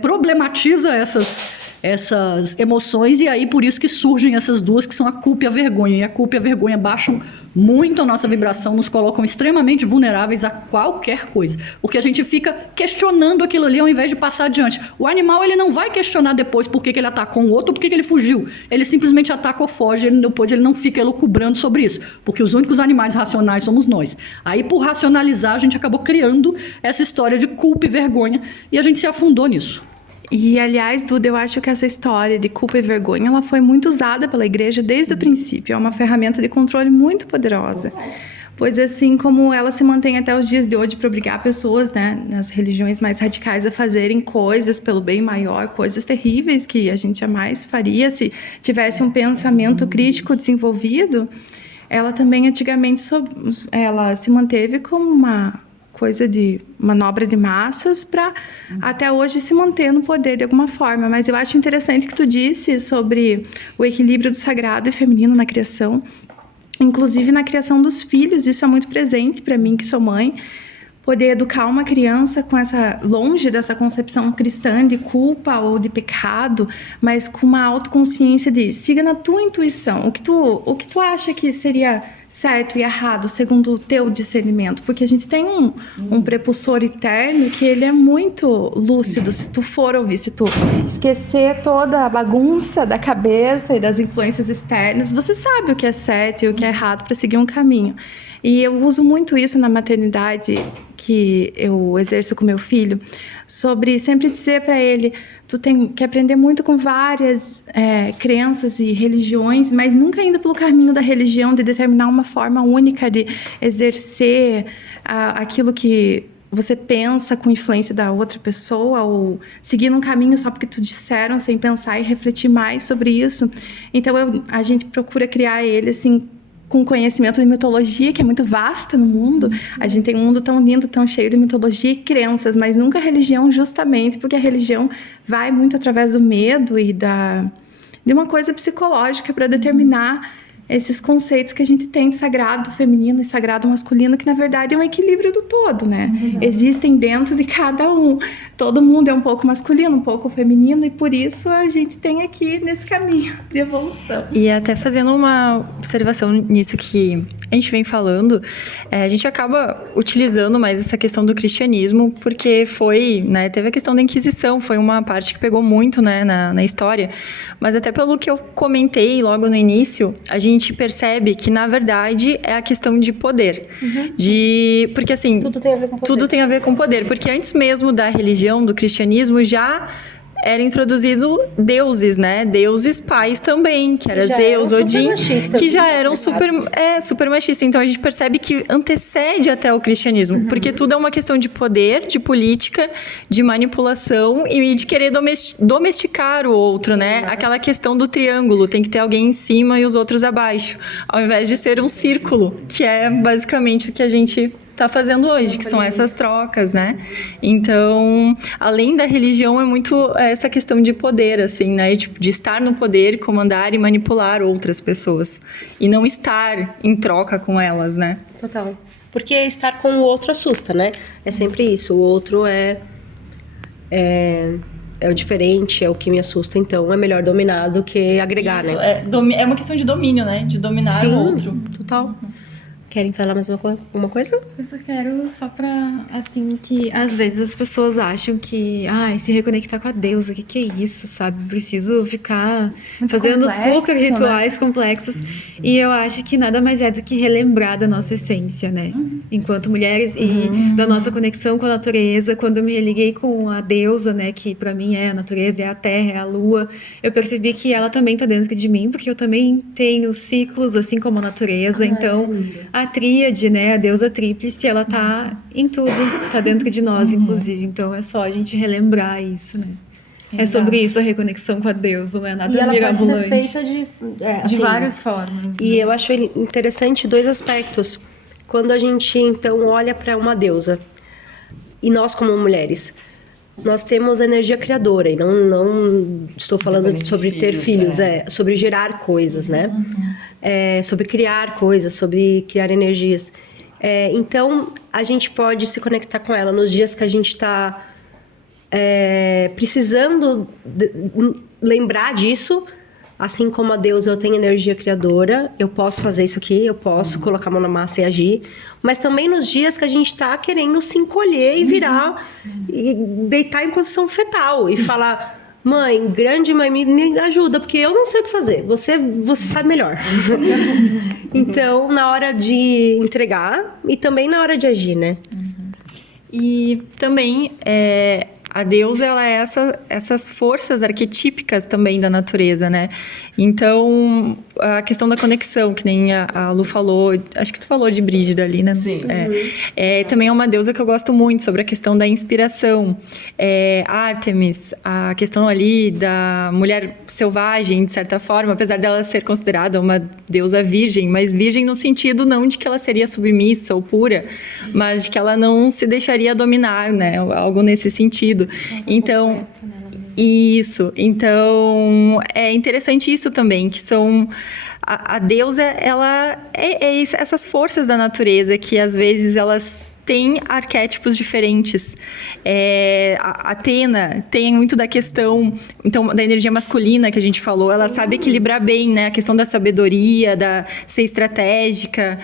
problematiza essas emoções, e aí por isso que surgem essas duas, que são a culpa e a vergonha. E a culpa e a vergonha baixam muito a nossa vibração, nos colocam extremamente vulneráveis a qualquer coisa, porque a gente fica questionando aquilo ali ao invés de passar adiante. O animal, ele não vai questionar depois por que ele atacou um outro, por que ele fugiu. Ele simplesmente ataca ou foge, depois ele não fica elucubrando sobre isso, porque os únicos animais racionais somos nós. Aí, por racionalizar, a gente acabou criando essa história de culpa e vergonha, e a gente se afundou nisso. E, aliás, Duda, eu acho que essa história de culpa e vergonha, ela foi muito usada pela igreja desde o princípio. É uma ferramenta de controle muito poderosa. Pois assim como ela se mantém até os dias de hoje para obrigar pessoas, né, nas religiões mais radicais a fazerem coisas pelo bem maior, coisas terríveis que a gente jamais faria se tivesse um pensamento crítico desenvolvido, ela também antigamente ela se manteve como uma coisa de manobra de massas para até hoje se manter no poder de alguma forma. Mas eu acho interessante que tu disse sobre o equilíbrio do sagrado e feminino na criação. Inclusive na criação dos filhos, isso é muito presente para mim, que sou mãe. Poder educar uma criança longe dessa concepção cristã de culpa ou de pecado, mas com uma autoconsciência de siga na tua intuição. O que tu acha que seria certo e errado segundo o teu discernimento? Porque a gente tem um prepulsor eterno que ele é muito lúcido. Se tu for ouvir, se tu esquecer toda a bagunça da cabeça e das influências externas, você sabe o que é certo e o que é errado para seguir um caminho. E eu uso muito isso na maternidade que eu exerço com meu filho, sobre sempre dizer para ele, tu tem que aprender muito com várias crenças e religiões, mas nunca indo pelo caminho da religião, de determinar uma forma única de exercer aquilo que você pensa com influência da outra pessoa, ou seguir um caminho só porque te disseram, sem pensar e refletir mais sobre isso. Então a gente procura criar ele assim, com conhecimento de mitologia, que é muito vasta no mundo. A gente tem um mundo tão lindo, tão cheio de mitologia e crenças, mas nunca religião, justamente porque a religião vai muito através do medo e de uma coisa psicológica para determinar esses conceitos que a gente tem de sagrado feminino e sagrado masculino, que na verdade é um equilíbrio do todo, né? Existem dentro de cada um. Todo mundo é um pouco masculino, um pouco feminino, e por isso a gente tem aqui nesse caminho de evolução. E até fazendo uma observação nisso que a gente vem falando, a gente acaba utilizando mais essa questão do cristianismo, porque foi, né, teve a questão da Inquisição, foi uma parte que pegou muito, né, na história, mas até pelo que eu comentei logo no início, a gente percebe que, na verdade, é a questão de poder. Porque, assim, Tudo tem a ver com poder. tudo tem a ver com poder, porque antes mesmo da religião, do cristianismo, já era introduzido deuses, né? Deuses pais também, que era Já Zeus, eram super Odin, machistas, que já na eram verdade. super machistas. Então a gente percebe que antecede até o cristianismo, porque tudo é uma questão de poder, de política, de manipulação e de querer domesticar o outro, né? Aquela questão do triângulo, tem que ter alguém em cima e os outros abaixo, ao invés de ser um círculo, que é basicamente o que a gente está fazendo hoje, que são essas trocas, né? Então, além da religião, é muito essa questão de poder, assim, né? De estar no poder, comandar e manipular outras pessoas. E não estar em troca com elas, né? Total. Porque estar com o outro assusta, né? É sempre isso. O outro é o diferente, é o que me assusta. Então, é melhor dominar do que agregar, Isso, né? é uma questão de domínio, né? De dominar o outro. Total. Querem falar mais uma coisa? Eu só quero só pra, assim, que às vezes as pessoas acham que, se reconectar com a deusa, o que é isso, sabe? Preciso ficar fazendo complexo, super rituais complexos. E eu acho que nada mais é do que relembrar da nossa essência, né? Enquanto mulheres e da nossa conexão com a natureza. Quando eu me religuei com a deusa, né? Que pra mim é a natureza, é a terra, é a lua. Eu percebi que ela também tá dentro de mim, porque eu também tenho ciclos, assim como a natureza. Então, a tríade, né, a deusa tríplice, ela tá em tudo, tá dentro de nós, inclusive. Então é só a gente relembrar isso, né? É sobre isso a reconexão com a deusa, não é E nada ela pode ser mirabolante. feita de De várias formas. E eu acho interessante dois aspectos. Quando a gente, então, olha para uma deusa, e nós como mulheres, nós temos energia criadora, e não estou falando sobre ter filhos, sobre gerar coisas, né? Sobre criar coisas, sobre criar energias. Então, a gente pode se conectar com ela nos dias que a gente está precisando lembrar disso. Assim como a deusa, eu tenho energia criadora, eu posso fazer isso aqui, eu posso colocar a mão na massa e agir. Mas também nos dias que a gente tá querendo se encolher e virar, e deitar em posição fetal e falar: mãe, grande mãe, me ajuda, porque eu não sei o que fazer, você sabe melhor. Então, na hora de entregar e também na hora de agir, né? E também a deusa, ela é essas forças arquetípicas também da natureza, né? Então, a questão da conexão, que nem a Lu falou, acho que tu falou de Brígida ali, né? Sim. Também é uma deusa que eu gosto muito, sobre a questão da inspiração. Ártemis, a questão ali da mulher selvagem, de certa forma, apesar dela ser considerada uma deusa virgem, mas virgem no sentido não de que ela seria submissa ou pura, mas de que ela não se deixaria dominar, né? Algo nesse sentido. Então, isso. Então, é interessante isso também, que são... A deusa, ela é essas forças da natureza que, às vezes, elas têm arquétipos diferentes. A Atena tem muito da questão, então, da energia masculina que a gente falou. Ela sabe equilibrar bem, né? A questão da sabedoria, da ser estratégica,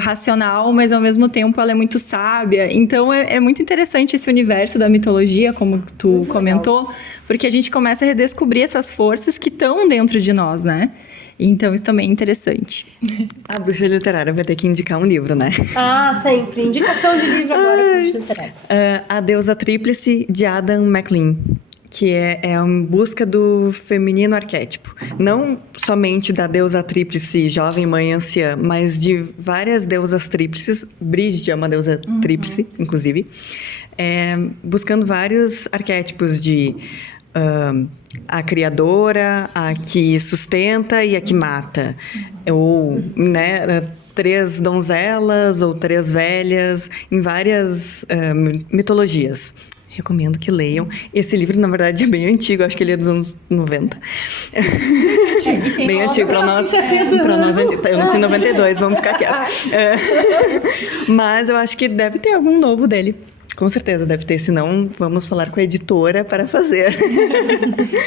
racional, mas, ao mesmo tempo, ela é muito sábia. Então, é muito interessante esse universo da mitologia, como tu comentou, porque a gente começa a redescobrir essas forças que estão dentro de nós, né? Então, isso também é interessante. A bruxa literária vai ter que indicar um livro, né? Sempre. Indicação de livro agora. Bruxa literária. A Deusa Tríplice, de Adam McLean, que é em busca do feminino arquétipo. Não somente da deusa tríplice, jovem mãe anciã, mas de várias deusas tríplices. Brígida é uma deusa tríplice, inclusive. Buscando vários arquétipos de... a criadora, a que sustenta e a que mata. Ou, né, 3 donzelas ou 3 velhas, em várias mitologias. Recomendo que leiam. Esse livro, na verdade, é bem antigo, acho que ele é dos anos 90. bem antigo para nós. Eu nasci em 92, vamos ficar quietos. Mas eu acho que deve ter algum novo dele. Com certeza deve ter, senão vamos falar com a editora para fazer.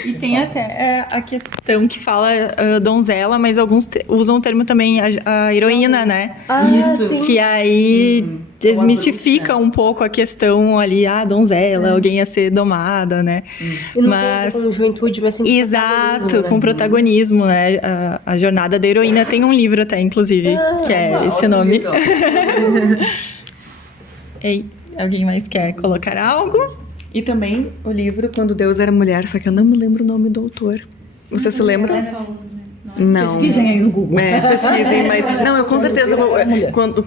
E tem até a questão que fala donzela, mas alguns usam o termo também a heroína, né? Sim. Que aí desmistifica um pouco a questão ali, donzela, alguém ia ser domada, né? E não tem a ver com juventude, mas sim com Exato, protagonismo, né? com protagonismo, né? A jornada da heroína tem um livro até, inclusive, que é esse nome. Ei, alguém mais quer colocar algo? E também o livro Quando Deus Era Mulher, só que eu não me lembro o nome do autor. Você se lembra? Não. Pesquisem aí no Google. Pesquisem, mas... Não, eu com certeza vou...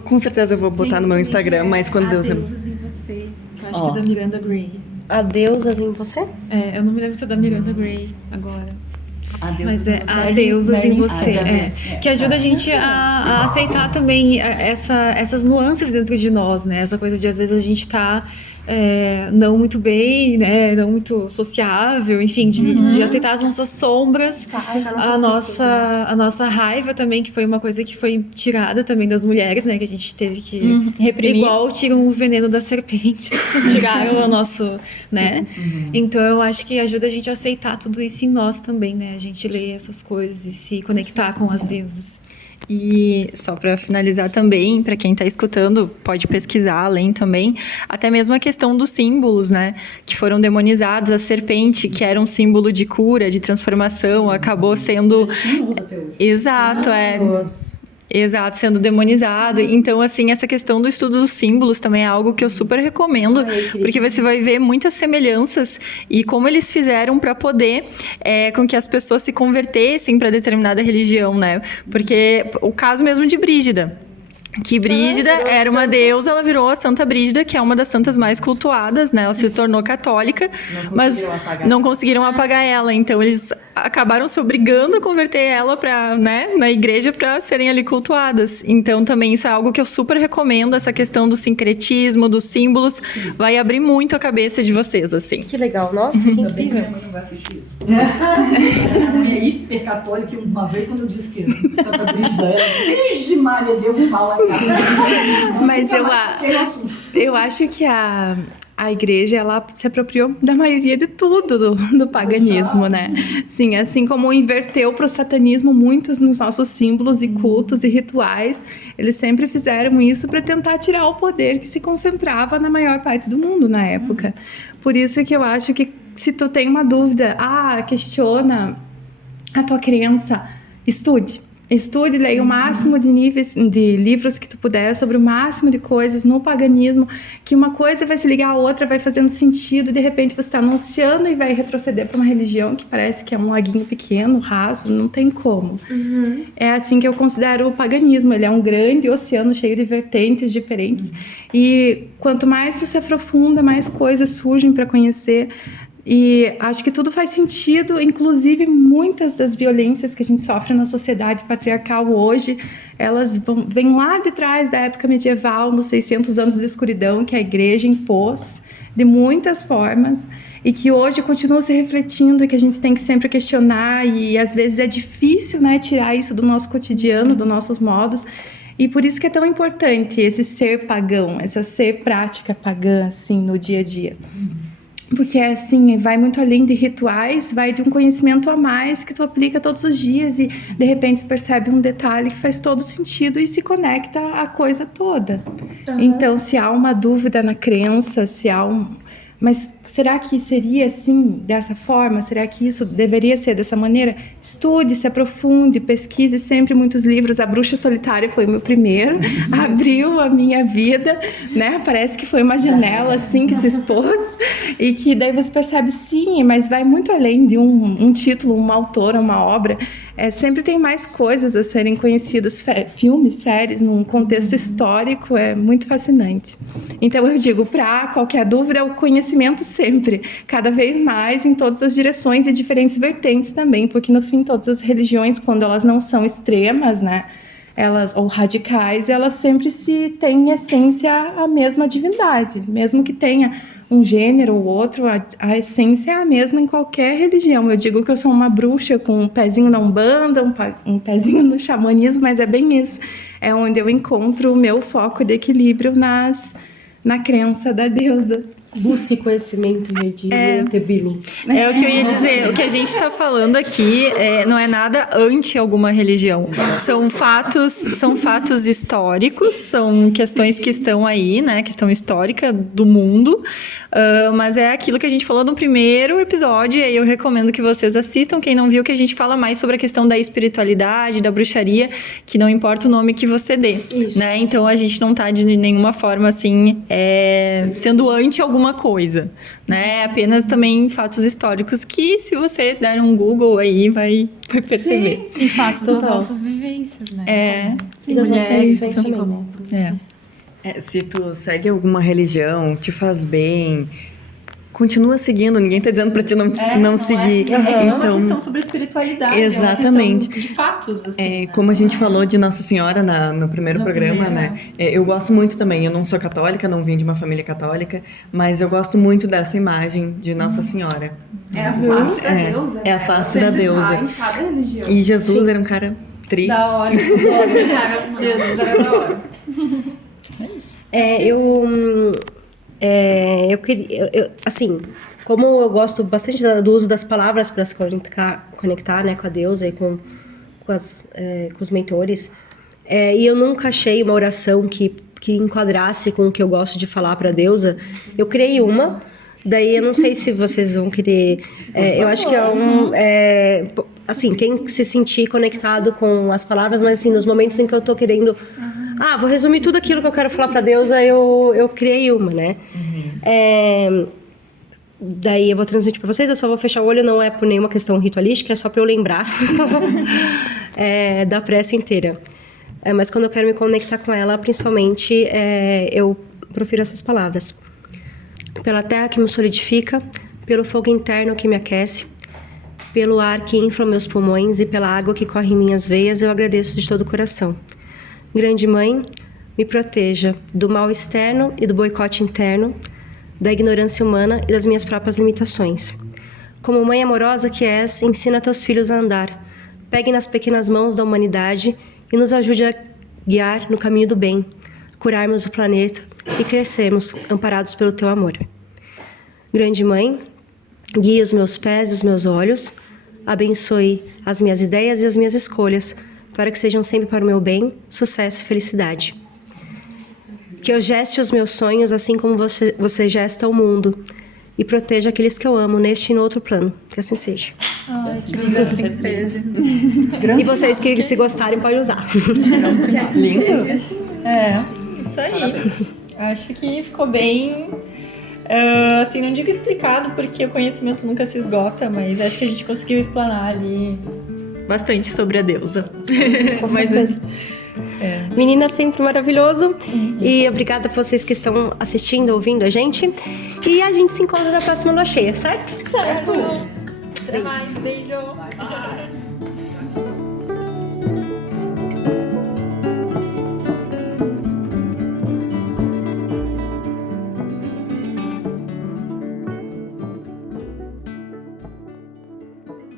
Com certeza eu vou botar no meu Instagram, mas Quando Deus... Deusas em Você, que eu acho que é da Miranda Gray. Há deusas em você? Eu não me lembro se é da Miranda Gray agora. Mas Há Deusas em Você. Que ajuda a gente a aceitar também essas nuances dentro de nós, né? Essa coisa de às vezes a gente tá não muito bem, né? Não muito sociável, enfim, de aceitar as nossas sombras, a nossa raiva também, que foi uma coisa que foi tirada também das mulheres, né? Que a gente teve que reprimir. Igual tiram o veneno das serpentes, tiraram o nosso, né? Então eu acho que ajuda a gente a aceitar tudo isso em nós também, né? A gente ler essas coisas e se conectar com as deusas. E só para finalizar também, para quem está escutando, pode pesquisar além também, até mesmo a questão dos símbolos, né? Que foram demonizados. A serpente, que era um símbolo de cura, de transformação, acabou sendo... Exato, Exato, sendo demonizado. Então, assim, essa questão do estudo dos símbolos também é algo que eu super recomendo, porque você vai ver muitas semelhanças e como eles fizeram para poder com que as pessoas se convertessem para determinada religião, né? Porque o caso mesmo de Brígida. Que Brígida era uma deusa, ela virou a Santa Brígida, que é uma das santas mais cultuadas, né? Ela se tornou católica, mas não conseguiram apagar ela. Então, eles acabaram se obrigando a converter ela na igreja para serem ali cultuadas. Então, também isso é algo que eu super recomendo, essa questão do sincretismo, dos símbolos. Vai abrir muito a cabeça de vocês, assim. Que legal, nossa, que Ainda bem que incrível. minha mãe não vai assistir isso. Minha mãe é hiper católica e uma vez quando eu disse que Santa Brígida era, Virgem Maria, deu um mal aí. Mas eu acho que a igreja, ela se apropriou da maioria de tudo do paganismo, né? Sim, assim como inverteu para o satanismo muitos nos nossos símbolos e cultos e rituais, eles sempre fizeram isso para tentar tirar o poder que se concentrava na maior parte do mundo na época. Por isso que eu acho que se tu tem uma dúvida, questiona a tua crença, estude, leia o máximo de livros que tu puder sobre o máximo de coisas no paganismo, que uma coisa vai se ligar à outra, vai fazendo sentido, e de repente você está no oceano e vai retroceder para uma religião que parece que é um laguinho pequeno, raso, não tem como. É assim que eu considero o paganismo, ele é um grande oceano cheio de vertentes diferentes, e quanto mais tu se aprofunda, mais coisas surgem para conhecer. E acho que tudo faz sentido, inclusive muitas das violências que a gente sofre na sociedade patriarcal hoje, elas vêm lá de trás da época medieval, nos 600 anos de escuridão que a igreja impôs de muitas formas e que hoje continuam se refletindo e que a gente tem que sempre questionar, e às vezes é difícil, né, tirar isso do nosso cotidiano, dos nossos modos. E por isso que é tão importante esse ser pagão, essa ser prática pagã, assim, no dia a dia. Porque, assim, vai muito além de rituais, vai de um conhecimento a mais que tu aplica todos os dias e, de repente, você percebe um detalhe que faz todo sentido e se conecta à coisa toda. Então, se há uma dúvida na crença, se há Mas será que seria assim, dessa forma? Será que isso deveria ser dessa maneira? Estude, se aprofunde, pesquise sempre muitos livros. A Bruxa Solitária foi o meu primeiro, abriu a minha vida, né? Parece que foi uma janela assim que se expôs e que daí você percebe, sim, mas vai muito além de um título, uma autora, uma obra. Sempre tem mais coisas a serem conhecidas, filmes, séries, num contexto histórico, é muito fascinante. Então eu digo, para qualquer dúvida, o conhecimento sempre, cada vez mais em todas as direções e diferentes vertentes também, porque no fim todas as religiões, quando elas não são extremas, né, ou radicais, elas sempre se têm em essência a mesma divindade, mesmo que tenha um gênero ou outro, a essência é a mesma em qualquer religião. Eu digo que eu sou uma bruxa com um pezinho na Umbanda, um pezinho no xamanismo, mas é bem isso. É onde eu encontro o meu foco de equilíbrio na crença da deusa. Busque conhecimento, gente. É o que eu ia dizer. O que a gente está falando aqui não é nada anti alguma religião. São fatos históricos, são questões que estão aí, né? Questão histórica do mundo. Mas é aquilo que a gente falou no primeiro episódio. E aí eu recomendo que vocês assistam. Quem não viu, que a gente fala mais sobre a questão da espiritualidade, da bruxaria, que não importa o nome que você dê. Né? Então a gente não tá de nenhuma forma assim sendo anti alguma coisa, né? Apenas também fatos históricos que, se você der um Google aí, vai perceber. E fatos das nossas vivências, né? Das mulheres, nossas também, né? Se tu segue alguma religião, te faz bem, continua seguindo. Ninguém tá dizendo pra ti não seguir. É uma questão sobre espiritualidade. Exatamente. É uma questão de fatos, assim. Como a gente falou de Nossa Senhora no primeiro programa, né? Eu gosto muito também. Eu não sou católica, não vim de uma família católica, mas eu gosto muito dessa imagem de Nossa Senhora. É a face da deusa. É a face da deusa. Em cada religião. E Jesus era um cara Da hora. Jesus era da hora. Eu queria, assim, como eu gosto bastante do uso das palavras para se conectar, né, com a deusa e com os mentores, e eu nunca achei uma oração que enquadrasse com o que eu gosto de falar para a deusa. Eu criei uma, daí eu não sei se vocês vão querer. Eu acho que assim, quem se sentir conectado com as palavras, mas assim, nos momentos em que eu tô querendo. Vou resumir tudo aquilo que eu quero falar pra deusa, eu criei uma, né? Daí eu vou transmitir pra vocês, eu só vou fechar o olho, não é por nenhuma questão ritualística, é só pra eu lembrar da prece inteira. Mas quando eu quero me conectar com ela, principalmente, eu profiro essas palavras. Pela terra que me solidifica, pelo fogo interno que me aquece, pelo ar que infla meus pulmões e pela água que corre em minhas veias, eu agradeço de todo o coração. Grande Mãe, me proteja do mal externo e do boicote interno, da ignorância humana e das minhas próprias limitações. Como mãe amorosa que és, ensina teus filhos a andar. Pegue nas pequenas mãos da humanidade e nos ajude a guiar no caminho do bem, curarmos o planeta e crescermos amparados pelo teu amor. Grande Mãe, guie os meus pés e os meus olhos, abençoe as minhas ideias e as minhas escolhas, para que sejam sempre para o meu bem, sucesso e felicidade. Que eu geste os meus sonhos assim como você gesta o mundo, e proteja aqueles que eu amo neste e no outro plano. Que assim seja. Que assim seja. E vocês que se gostarem, podem usar. Lindo. Isso aí. Acho que ficou bem... assim, não digo explicado, porque o conhecimento nunca se esgota, mas acho que a gente conseguiu explanar ali bastante sobre a deusa. Menina, sempre maravilhoso. E obrigada a vocês que estão assistindo, ouvindo a gente. E a gente se encontra na próxima lua cheia, certo? Certo. Até mais. Beijo. Bye.